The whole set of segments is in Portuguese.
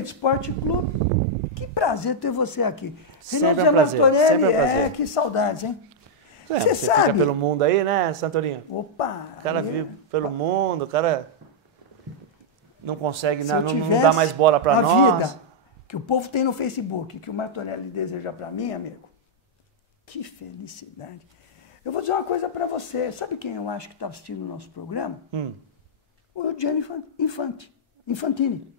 Peito Esporte Clube. Que prazer ter você aqui. Sempre é um prazer. Sempre é um prazer. Que saudades, hein? Você sabe. Fica pelo mundo aí, né, Santorinho? Opa! O cara vive pelo mundo, o cara não consegue, não dá mais bola para nós. A vida que o povo tem no Facebook, que o Martorelli deseja para mim, amigo, que felicidade. Eu vou dizer uma coisa para você. Sabe quem eu acho que está assistindo o nosso programa? O Gianni Infantini.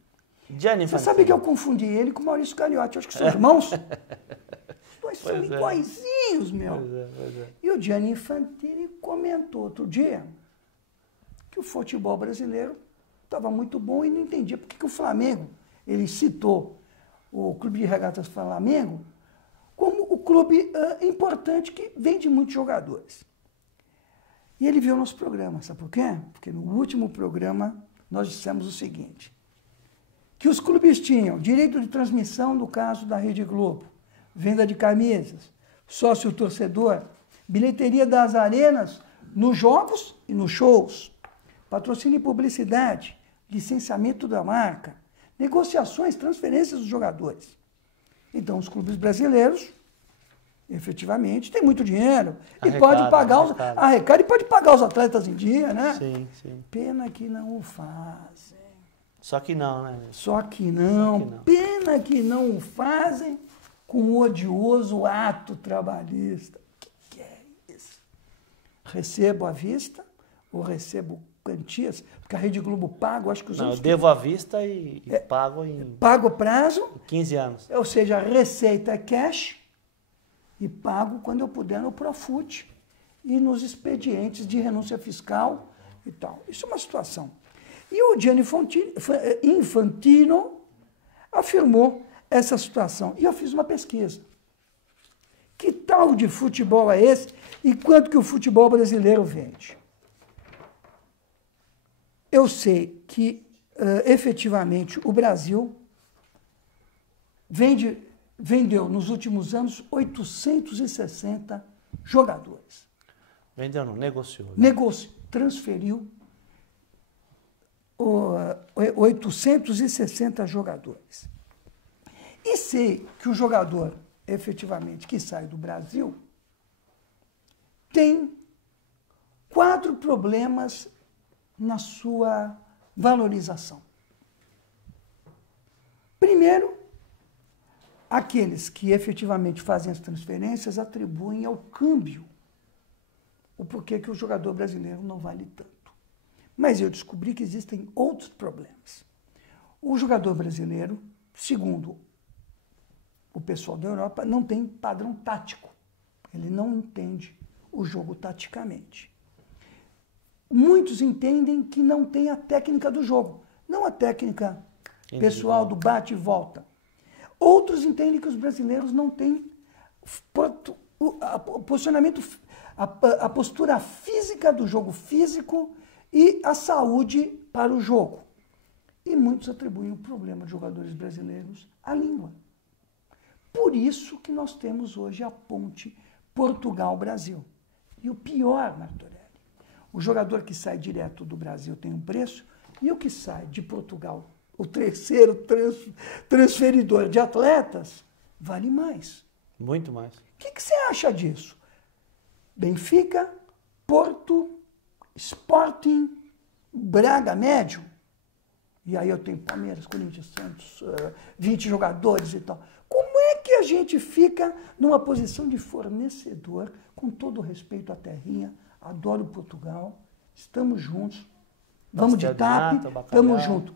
Você sabe que eu confundi ele com o Maurício Gagliotti. Acho que são irmãos. Os dois são iguaizinhos, meu. Pois é. E o Gianni Infantini comentou outro dia que o futebol brasileiro estava muito bom e não entendia por que o Flamengo, ele citou o Clube de Regatas Flamengo como o clube importante que vende muitos jogadores. E ele viu o nosso programa, sabe por quê? Porque no último programa nós dissemos o seguinte, que os clubes tinham direito de transmissão, no caso da Rede Globo, venda de camisas, sócio-torcedor, bilheteria das arenas nos jogos e nos shows, patrocínio e publicidade, licenciamento da marca, negociações, transferências dos jogadores. Então, os clubes brasileiros, efetivamente, têm muito dinheiro e pode pagar e pode pagar os atletas em dia, né? Sim, sim. Pena que não o fazem. Só que não, né? Só que não. Pena que não o fazem com o odioso ato trabalhista. O que é isso? Recebo à vista ou recebo quantias? Porque a Rede Globo paga, acho que os outros... Não, eu devo à vista e pago em... Pago o prazo. 15 anos. Ou seja, a receita é cash e pago quando eu puder no Profut e nos expedientes de renúncia fiscal e tal. Isso é uma situação. E o Gianni Infantino afirmou essa situação. E eu fiz uma pesquisa. Que tal de futebol é esse e quanto que o futebol brasileiro vende? Eu sei que, efetivamente, o Brasil vendeu nos últimos anos 860 jogadores. Vendeu não, negociou. Né? Transferiu 860 jogadores. E sei que o jogador, efetivamente, que sai do Brasil, tem 4 problemas na sua valorização. Primeiro, aqueles que efetivamente fazem as transferências atribuem ao câmbio o porquê que o jogador brasileiro não vale tanto. Mas eu descobri que existem outros problemas. O jogador brasileiro, segundo o pessoal da Europa, não tem padrão tático. Ele não entende o jogo taticamente. Muitos entendem que não tem a técnica do jogo, não a técnica pessoal do bate e volta. Outros entendem que os brasileiros não têm posicionamento, a postura física do jogo físico e a saúde para o jogo. E muitos atribuem o problema de jogadores brasileiros à língua. Por isso que nós temos hoje a ponte Portugal-Brasil. E o pior, Martorelli, o jogador que sai direto do Brasil tem um preço e o que sai de Portugal, o terceiro transferidor de atletas, vale mais. Muito mais. O que você acha disso? Benfica, Porto, Sporting, Braga médio. E aí eu tenho Palmeiras, Corinthians, Santos, 20 jogadores e tal. Como é que a gente fica numa posição de fornecedor, com todo o respeito à terrinha, adoro Portugal, estamos juntos, vamos de TAP, estamos juntos.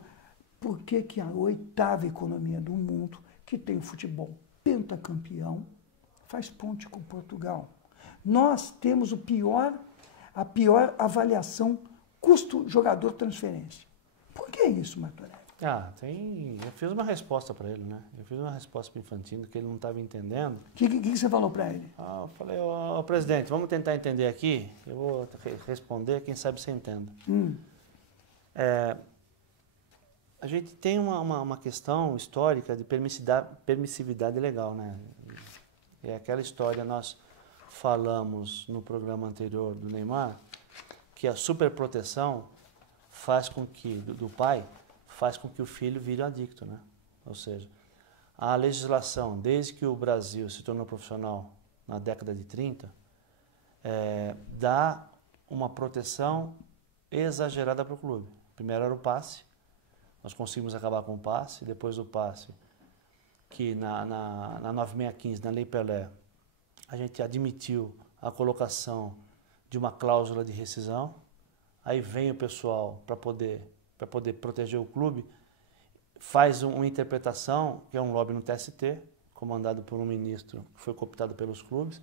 Por que que a 8ª economia do mundo, que tem o futebol pentacampeão, faz ponte com Portugal? Nós temos a pior avaliação custo-jogador transferência. Por que isso, Martorelli? Eu fiz uma resposta para ele, né? Eu fiz uma resposta para o Infantino que ele não estava entendendo. O que você falou para ele? Eu falei, presidente, vamos tentar entender aqui. Eu vou responder, quem sabe você entenda. A gente tem uma questão histórica de permissividade legal, né? É aquela história, nós falamos no programa anterior do Neymar, que a superproteção faz com que, do pai, faz com que o filho vire um adicto, né? Ou seja, a legislação, desde que o Brasil se tornou profissional na década de 30, dá uma proteção exagerada para o clube. Primeiro era o passe, nós conseguimos acabar com o passe, depois do passe, que na 9615, na Lei Pelé, a gente admitiu a colocação de uma cláusula de rescisão, aí vem o pessoal para poder proteger o clube, faz uma interpretação, que é um lobby no TST, comandado por um ministro que foi cooptado pelos clubes,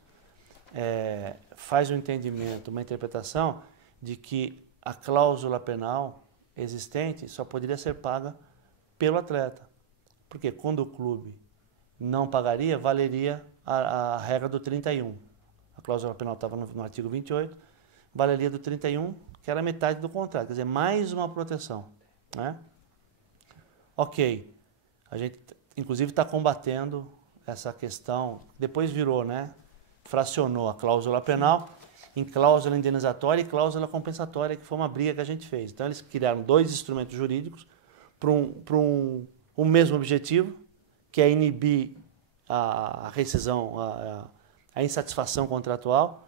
faz um entendimento, uma interpretação de que a cláusula penal existente só poderia ser paga pelo atleta. Porque quando o clube não pagaria, valeria a regra do 31. A cláusula penal estava no artigo 28, valeria do 31, que era metade do contrato. Quer dizer, mais uma proteção, né? Ok, a gente inclusive está combatendo essa questão, depois virou, né? Fracionou a cláusula penal em cláusula indenizatória e cláusula compensatória, que foi uma briga que a gente fez. Então eles criaram 2 instrumentos jurídicos para um mesmo objetivo, que é inibir a rescisão, a insatisfação contratual,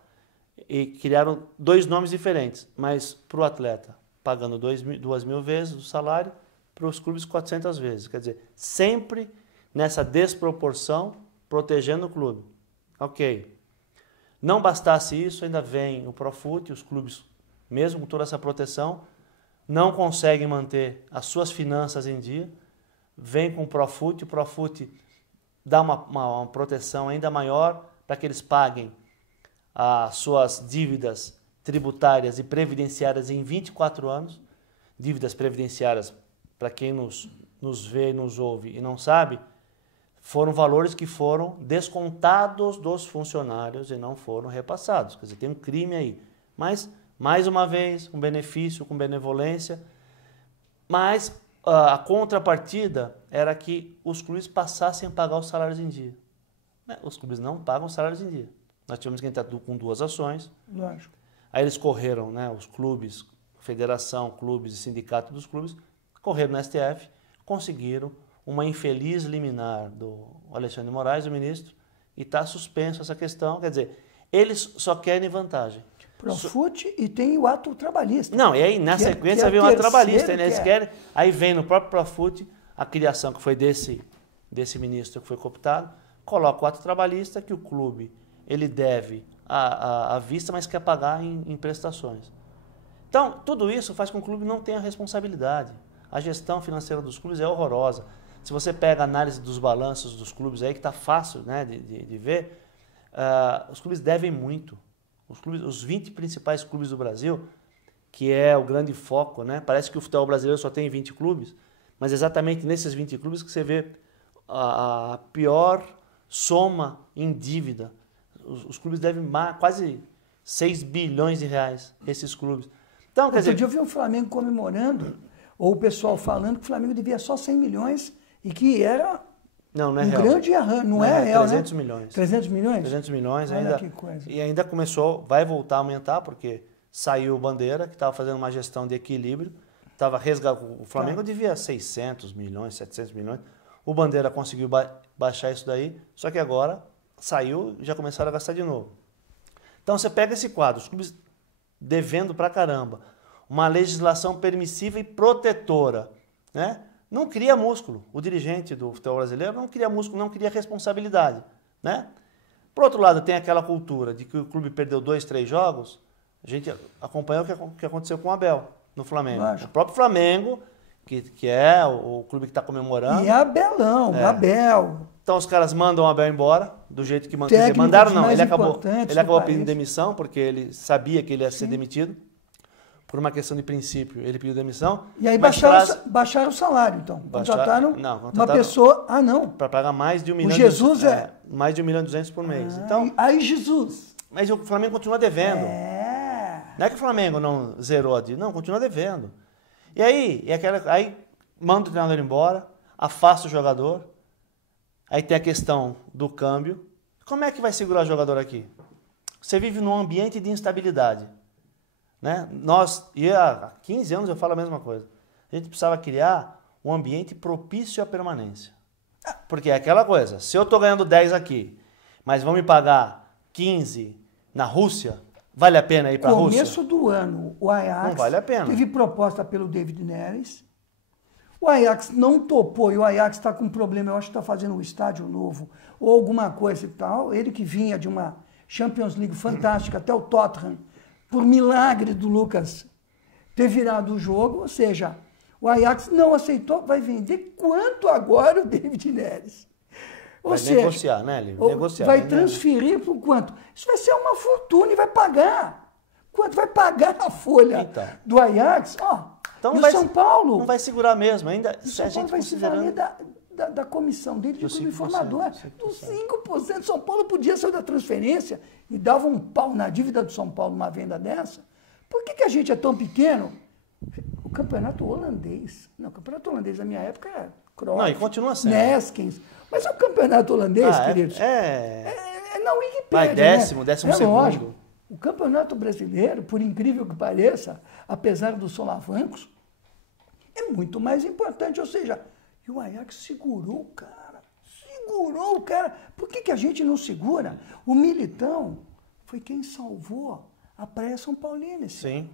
e criaram 2 nomes diferentes, mas para o atleta pagando 2.000 vezes o salário, para os clubes 400 vezes. Quer dizer, sempre nessa desproporção, protegendo o clube. Ok. Não bastasse isso, ainda vem o Profut, os clubes, mesmo com toda essa proteção, não conseguem manter as suas finanças em dia, vem com o Profut dá uma proteção ainda maior para que eles paguem as suas dívidas tributárias e previdenciárias em 24 anos, dívidas previdenciárias, para quem nos vê, nos ouve e não sabe, foram valores que foram descontados dos funcionários e não foram repassados. Quer dizer, tem um crime aí. Mas, mais uma vez, um benefício com benevolência. Mas a contrapartida era que os clubes passassem a pagar os salários em dia. Os clubes não pagam os salários em dia. Nós tivemos que entrar com 2 ações. Lógico. Aí eles correram, né, os clubes, federação, clubes e sindicato dos clubes, correram no STF, conseguiram uma infeliz liminar do Alexandre de Moraes, o ministro, e está suspenso essa questão. Quer dizer, eles só querem vantagem. Profut e tem o ato trabalhista. Não, e aí na sequência vem o ato trabalhista. Né? Eles querem, aí vem no próprio Profut a criação que foi desse ministro que foi cooptado, coloca o ato trabalhista que o clube ele deve à vista, mas quer pagar em prestações. Então, tudo isso faz com que o clube não tenha responsabilidade. A gestão financeira dos clubes é horrorosa. Se você pega a análise dos balanços dos clubes aí, que está fácil, né, de ver, os clubes devem muito. Os 20 principais clubes do Brasil, que é o grande foco, né? Parece que o futebol brasileiro só tem 20 clubes, mas exatamente nesses 20 clubes que você vê a pior soma em dívida. Os clubes devem quase 6 bilhões de reais, esses clubes. Então, quer dizer, outro dia eu vi o Flamengo comemorando, ou o pessoal falando que o Flamengo devia só 100 milhões e que era não é um real. grande arranjo. Não é real, 300 né? milhões. 300 milhões? 300 milhões Olha ainda. que coisa. E ainda começou, vai voltar a aumentar, porque saiu o Bandeira, que estava fazendo uma gestão de equilíbrio, o Flamengo devia 600 milhões, 700 milhões. O Bandeira conseguiu baixar isso daí, só que agora saiu e já começaram a gastar de novo. Então você pega esse quadro, os clubes devendo pra caramba, uma legislação permissiva e protetora, né? Não cria músculo. O dirigente do futebol brasileiro não cria músculo, não cria responsabilidade, né? Por outro lado, tem aquela cultura de que o clube perdeu 2, 3 jogos. A gente acompanhou o que aconteceu com o Abel no Flamengo. Lógico. O próprio Flamengo, que é o clube que está comemorando. E Abelão, Abel. Então os caras mandam o Abel embora, do jeito que mandaram, não. Ele acabou pedindo demissão, porque ele sabia que ele ia ser demitido. Por uma questão de princípio, ele pediu demissão. E aí baixaram o salário, então. Contrataram uma pessoa... Ah, não. Para pagar mais de 1 milhão. O Jesus mais de 1,2 milhão por mês. Então, aí Jesus. Mas o Flamengo continua devendo. Não é que o Flamengo não zerou a dívida, não, continua devendo. E aí, aí manda o treinador embora, afasta o jogador. Aí tem a questão do câmbio. Como é que vai segurar o jogador aqui? Você vive num ambiente de instabilidade. Né? Há 15 anos eu falo a mesma coisa. A gente precisava criar um ambiente propício à permanência. Porque é aquela coisa, se eu estou ganhando 10 aqui, mas vão me pagar 15 na Rússia, vale a pena ir para a Rússia? Começo do ano, o Ajax Não vale a pena. teve proposta pelo David Neres. O Ajax não topou e o Ajax está com um problema, eu acho que está fazendo um estádio novo ou alguma coisa e tal. Ele que vinha de uma Champions League fantástica até o Tottenham, por milagre do Lucas ter virado o jogo, ou seja, o Ajax não aceitou, vai vender quanto agora o David Neres? Ou Vai seja, negociar, né, Lívio? Negociar. vai transferir por quanto? Isso vai ser uma fortuna e vai pagar. Quanto vai pagar a folha Então. do Ajax? Ó, Então e o São Paulo? Não vai segurar mesmo. Ainda, O se a São Paulo gente vai se valer considerando... da comissão dele de Dos clube 5%, formador. 5%. Dos 5%. São Paulo podia sair da transferência e dava um pau na dívida do São Paulo numa venda dessa. Por que a gente é tão pequeno? O campeonato holandês. Não, o campeonato holandês na minha época era Cruyff, Não, e continua sendo. Neskens. Mas é o campeonato holandês, queridos. É na Wikipédia. Vai décimo segundo. Lógico. O campeonato brasileiro, por incrível que pareça, apesar dos solavancos, é muito mais importante. Ou seja, e o Ajax segurou o cara. Segurou o cara. Por que a gente não segura? O Militão foi quem salvou a praia São Paulina. Sim.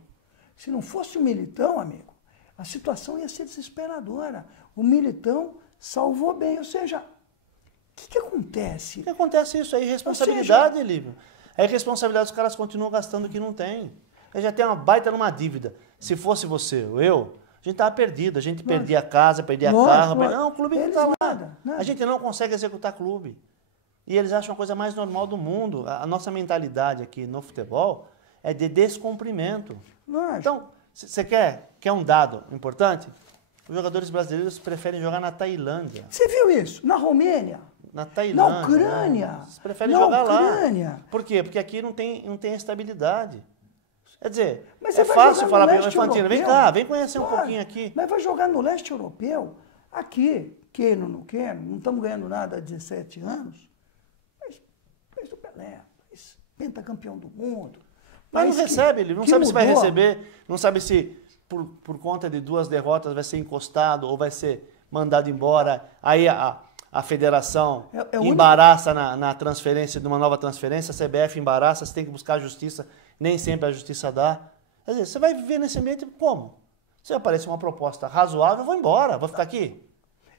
Se não fosse o Militão, amigo, a situação ia ser desesperadora. O Militão salvou bem. Ou seja, o que acontece? O que acontece é isso aí, responsabilidade, Lívio. A irresponsabilidade dos caras continuam gastando o que não tem. Ele já tem uma baita numa dívida. Se fosse você ou eu, a gente estava perdido. A gente perdia a casa, perdia carro. Não, o clube não está lá. Nada. A gente não consegue executar clube. E eles acham a coisa mais normal do mundo. A nossa mentalidade aqui no futebol é de descumprimento. Lógico. Então, você quer um dado importante? Os jogadores brasileiros preferem jogar na Tailândia. Você viu isso? Na Romênia? Na Tailândia. Na Ucrânia. Eles preferem na jogar Ucrânia. lá. Por quê? Porque aqui não tem estabilidade. Quer dizer, Mas é você vai fácil jogar falar no para o leste Infantino, vem europeu? cá, vem conhecer um Claro. pouquinho aqui. Mas vai jogar no leste europeu, aqui, queiro ou não quero, não estamos ganhando nada há 17 anos, mas o Pelé, mas pentacampeão do mundo. Mas não recebe, ele não sabe se vai mudou. receber, não sabe se por conta de 2 derrotas vai ser encostado ou vai ser mandado embora. Aí a federação É o embaraça na transferência, de uma nova transferência, a CBF embaraça, você tem que buscar a justiça, nem sempre a justiça dá. Quer dizer, você vai viver nesse ambiente como? Se aparecer uma proposta razoável, eu vou embora, vou ficar aqui.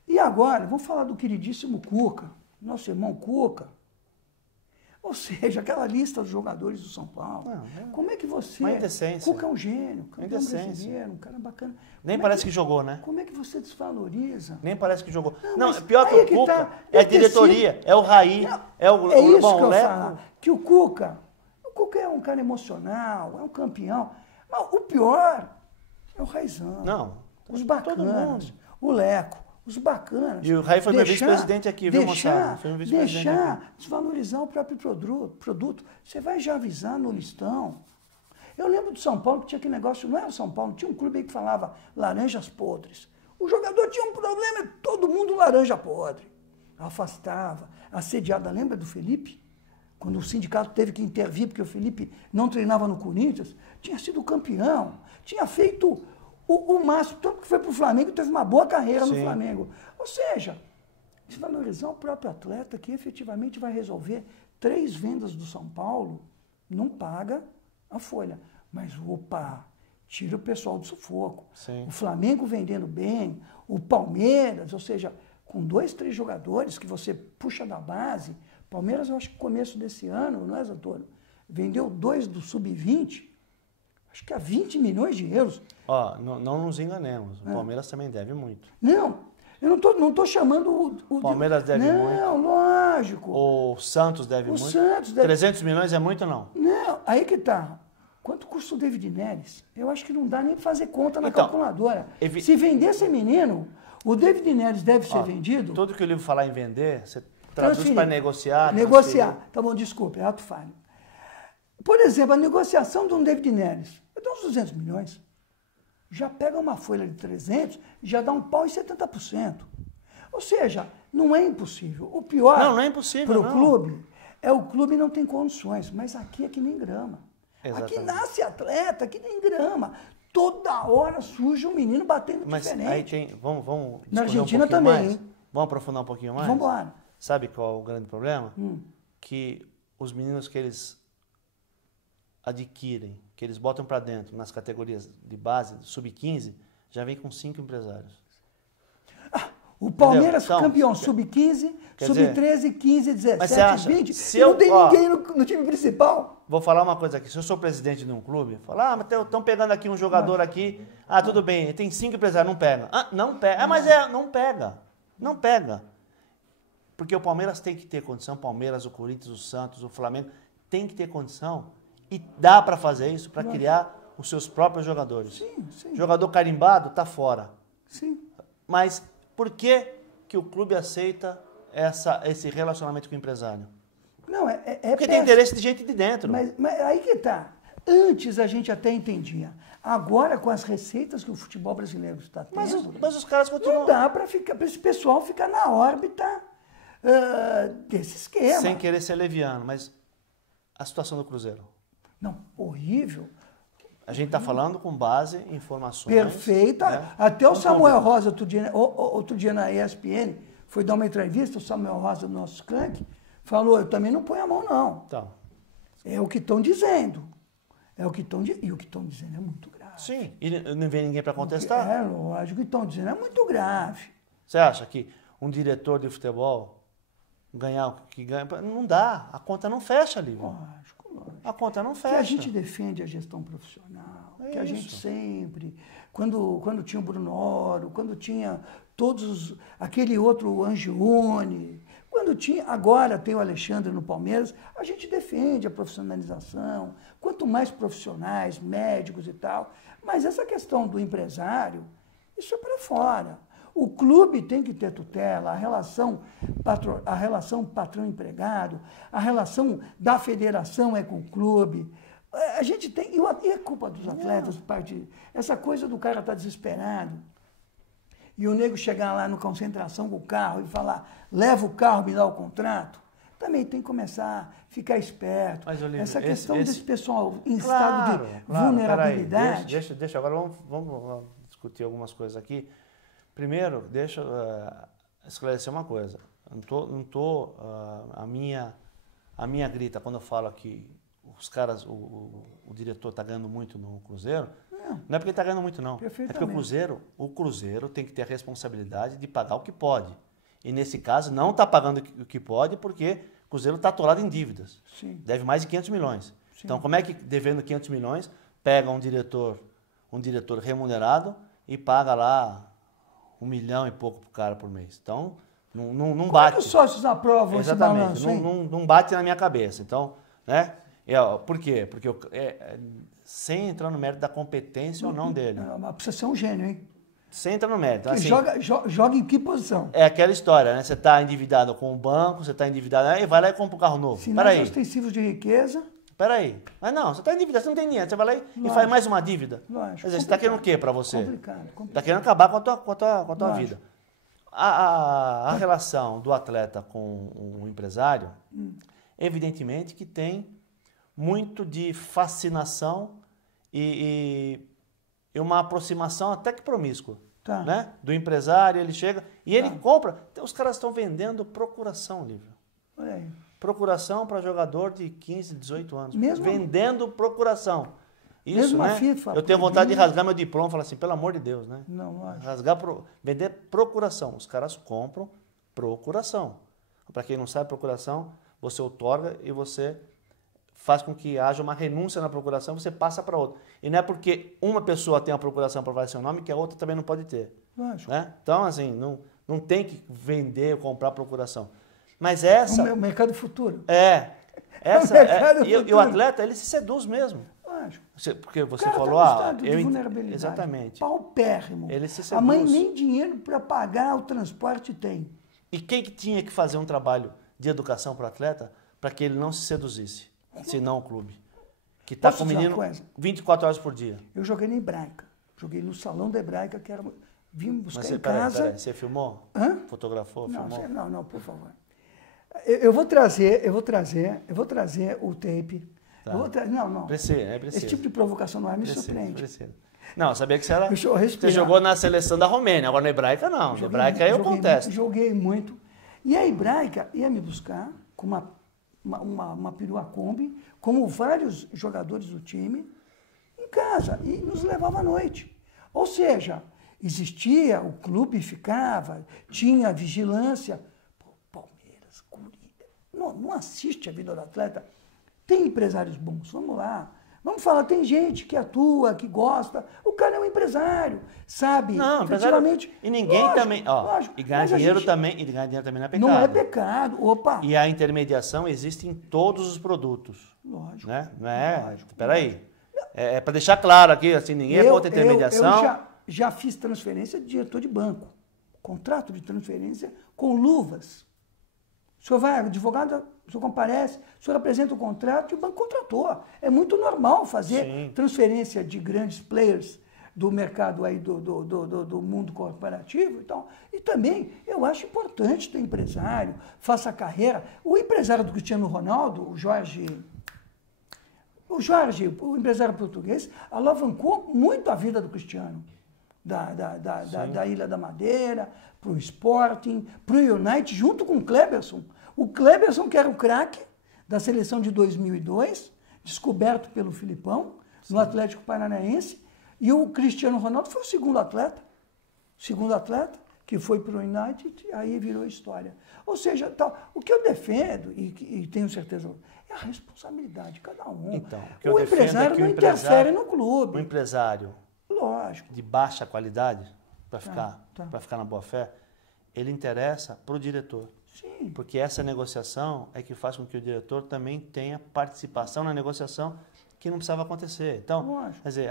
E agora, vamos falar do queridíssimo Cuca, nosso irmão Cuca. Ou seja, aquela lista dos jogadores do São Paulo. Não, Como é que você... uma indecência. Cuca é um gênio, campeão Indecência. brasileiro, um cara bacana. Nem Como parece que jogou, né? Como é que você desvaloriza? Nem parece que jogou. Não, mas pior que aí o que Cuca, tá. é a Deve ter diretoria, sido- é o Raí, é o É isso bom, que eu Leco. falo. Que o Cuca é um cara emocional, é um campeão. Mas o pior é o Raizão. Não, Os todo bacanas. mundo. O Leco. Os bacanas. E o Raí foi meu vice-presidente aqui, viu, moçada? Foi meu vice-presidente Deixar desvalorizar o próprio produto. Você vai já avisar no listão. Eu lembro do São Paulo que tinha aquele negócio, não era o São Paulo, tinha um clube aí que falava laranjas podres. O jogador tinha um problema, todo mundo laranja podre. Afastava, assediada. Lembra do Felipe? Quando o sindicato teve que intervir porque o Felipe não treinava no Corinthians, tinha sido campeão, tinha feito o máximo, tanto que foi para o Flamengo e teve uma boa carreira no Sim. Flamengo. Ou seja, desvalorizar o próprio atleta que efetivamente vai resolver 3 vendas do São Paulo, não paga a folha. Mas, opa, tira o pessoal do sufoco. Sim. O Flamengo vendendo bem, o Palmeiras, ou seja, com 2, 3 jogadores que você puxa da base. Palmeiras, eu acho que no começo desse ano, não é, Antônio? Vendeu 2 do Sub-20, acho que a 20 milhões de euros. Ó, não nos enganemos, o Palmeiras também deve muito. Não, eu não tô chamando o Palmeiras deve muito. Não, lógico. O Santos deve O muito. Santos deve- 300 milhões é muito ou não? Não, aí que tá. Quanto custa o David Neres? Eu acho que não dá nem para fazer conta na Então, calculadora. Se vender esse menino, o David Neres deve ser Ó, vendido. Tudo que o livro falar em vender, você traduz Transferir. para negociar. Negociar. transferir. Tá bom, desculpa, é ato falho. Por exemplo, a negociação de um David Neres, eu dou uns 200 milhões. Já pega uma folha de 300 e já dá um pau em 70%. Ou seja, não é impossível. O pior Não é impossível, para o não. clube é o clube não tem condições, mas aqui é que nem grama. Exatamente. Aqui nasce atleta, aqui nem grama. Toda hora surge um menino batendo Mas diferente. aí tem. Vamos Na discorrer Argentina um pouquinho também, mais. hein? Vamos aprofundar um pouquinho mais? Vamos embora. Sabe qual é o grande problema? Que os meninos que eles adquirem, que eles botam para dentro nas categorias de base, sub-15, já vem com 5 empresários. O Palmeiras Então, campeão sub-15, sub-13, 15, 17, 20. Se não tem ninguém no time principal. Vou falar uma coisa aqui. Se eu sou presidente de um clube, falar, mas estão pegando aqui um jogador aqui. Tudo bem, tem 5 empresários, não pega. Não pega. Não pega. Não pega. Porque o Palmeiras tem que ter condição, o Palmeiras, o Corinthians, o Santos, o Flamengo, tem que ter condição. E dá para fazer isso, para criar os seus próprios jogadores. Sim. Jogador carimbado está fora. Sim. Mas por que o clube aceita esse relacionamento com o empresário? Não, Porque tem interesse de gente de dentro. Mas aí que tá. Antes a gente até entendia. Agora, com as receitas que o futebol brasileiro está tendo... Mas os caras continuam... Não dá para esse pessoal ficar na órbita desse esquema. Sem querer ser leviano, mas a situação do Cruzeiro? Não, horrível. A gente está falando com base em informações... Perfeita. Né? Até o Samuel Rosa, outro dia na ESPN, foi dar uma entrevista, o Samuel Rosa, do nosso Skank, falou, eu também não ponho a mão, não. Então. É o que estão dizendo. E o que estão dizendo é muito grave. Sim, e não vem ninguém para contestar? É, lógico, o que estão dizendo é muito grave. Você acha que um diretor de futebol ganhar o que ganha? Não dá, a conta não fecha ali. Lógico. A conta não fecha. Que a gente defende a gestão profissional, que a gente sempre, quando tinha o Brunoro, quando tinha aquele outro Angione, agora tem o Alexandre no Palmeiras, a gente defende a profissionalização, quanto mais profissionais, médicos e tal, mas essa questão do empresário, isso é para fora. O clube tem que ter tutela, a relação patrão-empregado, a relação da federação é com o clube. A gente tem, e é culpa dos atletas, essa coisa do cara estar desesperado. E o nego chegar lá no concentração com o carro e falar, leva o carro, me dá o contrato. Também tem que começar a ficar esperto. Mas, Olívio, essa questão desse pessoal em estado de vulnerabilidade. Deixa, agora vamos discutir algumas coisas aqui. Primeiro, deixa eu esclarecer uma coisa. A minha grita, quando eu falo que os caras, o diretor está ganhando muito no Cruzeiro, não é porque está ganhando muito, não. É porque o Cruzeiro tem que ter a responsabilidade de pagar o que pode. E nesse caso, não está pagando o que pode porque o Cruzeiro está atolado em dívidas. Sim. Deve mais de 500 milhões. Sim. Então, como é que, devendo 500 milhões, pega um diretor remunerado e paga lá 1 milhão e pouco pro cara por mês? Então, não bate. Como é que os sócios aprovam esse balanço, hein? Não bate na minha cabeça. Então, né? Por quê? Porque sem entrar no mérito da competência ou não dele. Mas precisa ser um gênio, hein? Sem entrar no mérito. Assim, joga em que posição? É aquela história, né? Você está endividado com o banco, você está endividado, aí vai lá e compra um carro novo. Sinais ostensivos de riqueza. Peraí. Mas não, você está endividado, você não tem dinheiro. Você vai lá e faz mais uma dívida. Lógico. Quer dizer, você está querendo o quê para você? Complicado. Está querendo acabar com a tua vida. A relação do atleta com o empresário, evidentemente que tem muito de fascinação e uma aproximação até que promíscua. Tá. Né? Do empresário, ele chega e ele compra. Os caras estão vendendo procuração, Lívio. Olha aí. Procuração para jogador de 15, 18 anos. Mesmo, vendendo procuração. Isso, mesmo né? a FIFA, eu tenho vontade de rasgar meu diploma e falar assim, pelo amor de Deus, né? Não, lógico. Vender procuração. Os caras compram procuração. Para quem não sabe, procuração, você outorga e você faz com que haja uma renúncia na procuração, você passa para outra. E não é porque uma pessoa tem a procuração para valer seu nome que a outra também não pode ter. Lógico. Né? Então, assim, não tem que vender ou comprar procuração. Mas essa... O mercado futuro. E o atleta, ele se seduz mesmo. Lógico. Porque você cara falou... tá no estado de vulnerabilidade. Exatamente. Paupérrimo. Ele se seduz. A mãe nem dinheiro para pagar o transporte tem. E quem que tinha que fazer um trabalho de educação para o atleta para que ele não se seduzisse? Se não o clube. Que está com o menino 24 horas por dia. Eu joguei na Hebraica. Joguei no salão da Hebraica, que era... Vim buscar em casa... Peraí, você filmou? Hã? Fotografou? Não, filmou? não, por favor. Eu vou trazer o tape. Tá. Não. Precisa. Esse tipo de provocação no ar me surpreende. Precisa. Não, eu sabia que você era... Deixa eu respirar. Você jogou na seleção da Romênia, agora na Hebraica não. Na Hebraica eu contesto. Joguei muito. E a Hebraica ia me buscar com uma perua Kombi, como vários jogadores do time, em casa, e nos levava à noite. Ou seja, existia, o clube ficava, tinha vigilância. Pô, Palmeiras, Corinthians, não assiste a vida do atleta. Tem empresários bons, vamos lá. Vamos falar, tem gente que atua, que gosta. O cara é um empresário, sabe? Não, efetivamente. E ninguém lógico, também. Ó, lógico, e ganhar dinheiro também. E ganhar dinheiro também não é pecado. Não é pecado. Opa! E a intermediação existe em todos os produtos. Lógico. Né? Não é? Lógico, peraí. É para deixar claro aqui, assim, ninguém é contra a intermediação. Eu já fiz transferência de diretor de banco. Contrato de transferência com luvas. O senhor vai, advogado, o senhor comparece, o senhor apresenta o contrato e o banco contratou. É muito normal fazer transferência de grandes players do mercado aí do mundo corporativo e tal. E também eu acho importante ter empresário, faça carreira. O empresário do Cristiano Ronaldo, o Jorge, o empresário português, alavancou muito a vida do Cristiano. Da Ilha da Madeira, para o Sporting, para o United, junto com o Kleberson. O Kleberson, que era o craque da seleção de 2002, descoberto pelo Filipão, no Atlético Paranaense, e o Cristiano Ronaldo foi o segundo atleta que foi para o United, aí virou história. Ou seja, o que eu defendo, e tenho certeza, é a responsabilidade de cada um. Então, o empresário não interfere no clube. O empresário, lógico, de baixa qualidade, para ficar na boa fé, ele interessa para o diretor. Sim. Porque essa negociação é que faz com que o diretor também tenha participação na negociação que não precisava acontecer. Então, lógico, quer dizer,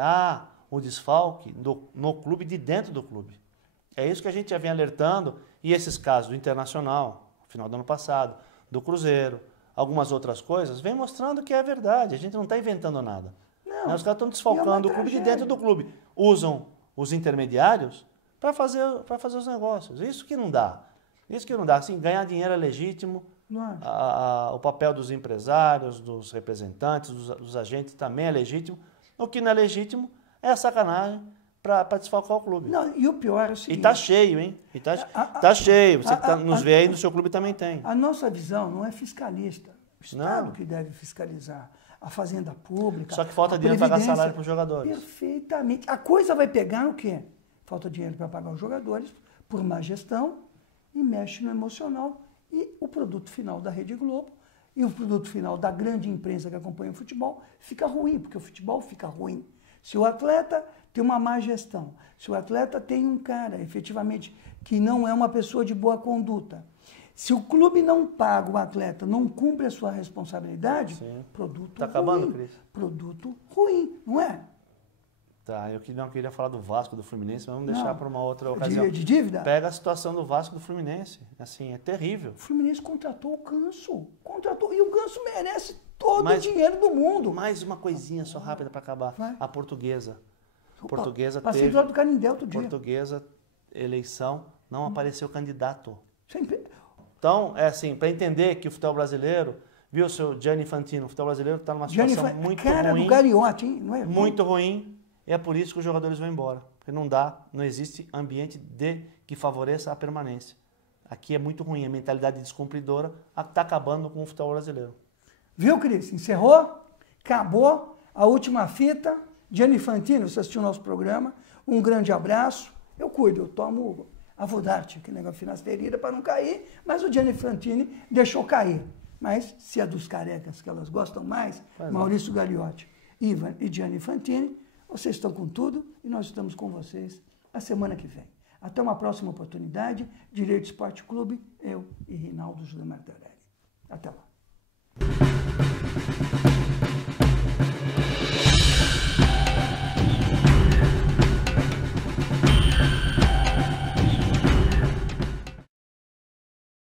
o desfalque no clube, de dentro do clube. É isso que a gente já vem alertando, e esses casos do Internacional, no final do ano passado, do Cruzeiro, algumas outras coisas, vem mostrando que é verdade, a gente não está inventando nada. Não, Os caras estão desfalcando o clube de dentro do clube. Usam os intermediários para fazer os negócios. Isso que não dá. Isso que não dá. Assim, ganhar dinheiro é legítimo, o papel dos empresários, dos representantes, dos agentes também é legítimo. O que não é legítimo é a sacanagem para desfalcar o clube. Não, e o pior é o seguinte... E tá cheio, hein? Tá cheio. Você que nos vê aí no seu clube também tem. A nossa visão não é fiscalista. O Estado que deve fiscalizar. A fazenda pública. Só que falta dinheiro para pagar salário para os jogadores. Perfeitamente. A coisa vai pegar no quê? Falta dinheiro para pagar os jogadores, por má gestão, e mexe no emocional. E o produto final da Rede Globo e o produto final da grande imprensa que acompanha o futebol fica ruim, porque o futebol fica ruim. Se o atleta tem uma má gestão, se o atleta tem um cara, efetivamente, que não é uma pessoa de boa conduta, se o clube não paga o atleta, não cumpre a sua responsabilidade, produto tá ruim. Acabando, Cris. Produto ruim, não é? Tá, eu não queria falar do Vasco, do Fluminense, mas vamos deixar para uma outra ocasião. De dívida? Pega a situação do Vasco, do Fluminense. Assim, é terrível. O Fluminense contratou o Ganso. Contratou, e o Ganso merece todo o dinheiro do mundo. Mais uma coisinha só rápida para acabar. Vai. A Portuguesa. Portuguesa Passei teve... do lado do Canindé outro dia. Portuguesa, eleição, não apareceu candidato. Sempre... Então, é assim, para entender que o futebol brasileiro, viu, o seu Gianni Infantino, o futebol brasileiro está numa situação muito cara ruim. Do Gagliotti, hein? Não é? Muito ruim. E é por isso que os jogadores vão embora. Porque não existe ambiente que favoreça a permanência. Aqui é muito ruim, a mentalidade descumpridora está acabando com o futebol brasileiro. Viu, Cris? Encerrou? Acabou a última fita. Gianni Infantino, você assistiu o nosso programa. Um grande abraço. Eu cuido, eu tomo a Vodarte, aquele negócio de finasterida para não cair, mas o Gianni Infantino deixou cair. Mas se é dos carecas que elas gostam mais, Maurício Gagliotti, Ivan e Gianni Infantino, vocês estão com tudo e nós estamos com vocês a semana que vem. Até uma próxima oportunidade. Direito Esporte Clube, eu e Rinaldo José Martorelli. Até lá.